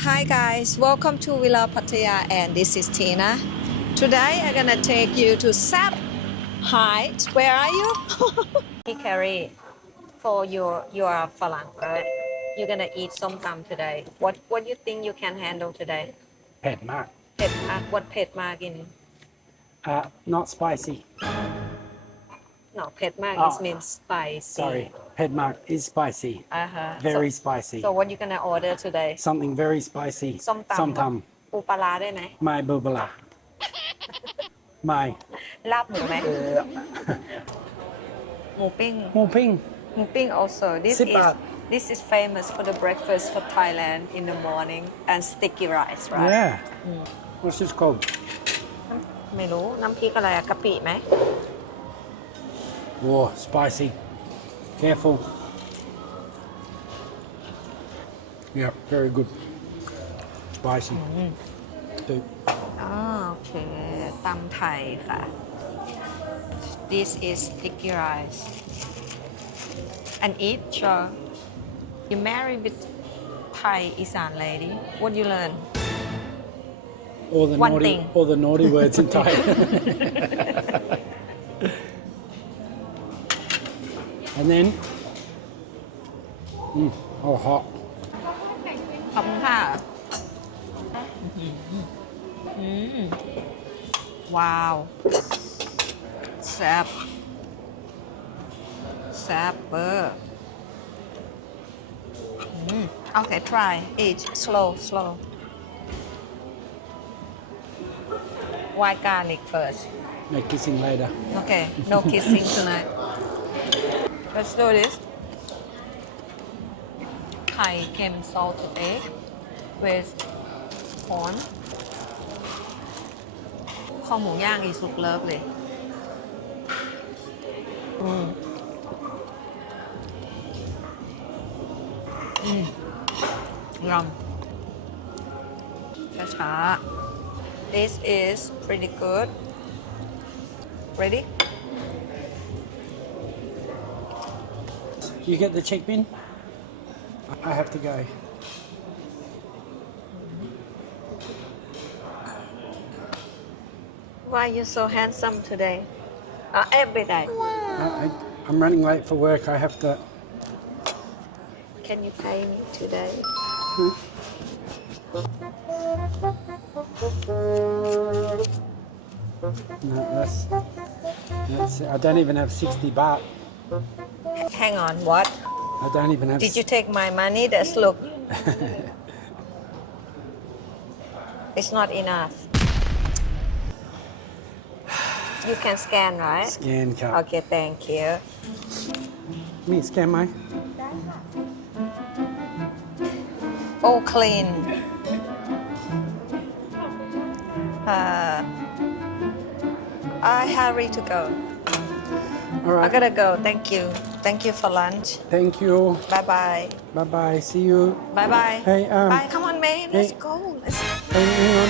Hi guys, welcome to Villa Pattaya and this is Tina. Today I'm gonna take you to Sap Heights. Where are you? He carry for your Falang, right? You're gonna eat som tam today. What you think you can handle today? เผ็ดมาก เผ็ดมาก What เผ็ดมาก in not spicy no เผ็ดมาก Oh. is means spicy. sorry เผ็ดมาก is spicy very spicy So what you gonna order today? something very spicy ส้มตำ ส้มต ปูปลาร้าได้ไหม ำไม่เบอร์บลาไม่ ลาบหมูไหม หมูปิ้ง หมูปิ้ง Mping also. Sipat. This is famous for the breakfast for Thailand in the morning and sticky rice, right? yeah what's this called ไม่รู้น้ำพริกอะไรอะกะปิไหม oh spicy careful yeah very good spicy Dude. อ๋อโอเคตำไทยค่ะ This is sticky rice and eat sure you marry with Thai Isan lady what you learn all the One naughty thing. all the naughty words in Thai and then oh hot ขอบคุณค่ะว้าวแซ่บแซ่บเบอร์โอเค try eat slow why garlic first no kissing later okay no kissing tonight let's do this ไข่เค็ม salted egg with corn ข้าวหมูย่างอีสุกเลิฟเลยยำช้าๆ This is pretty good ready you get the check bin I have to go Why you so handsome today every day I'm running late for work. I have to. Can you pay me today No, that's. I don't even have 60 baht. Hang on what I don't even have. Did you take my money that's look It's not enough You can scan right Scan card. Okay thank you มีสแกนไหม Oh clean I hurry to go All I right. gotta go thank you for lunch Thank you. bye bye Bye bye. See you. bye bye Hey, bye come on babe let's hey. go let's Hey, hang on.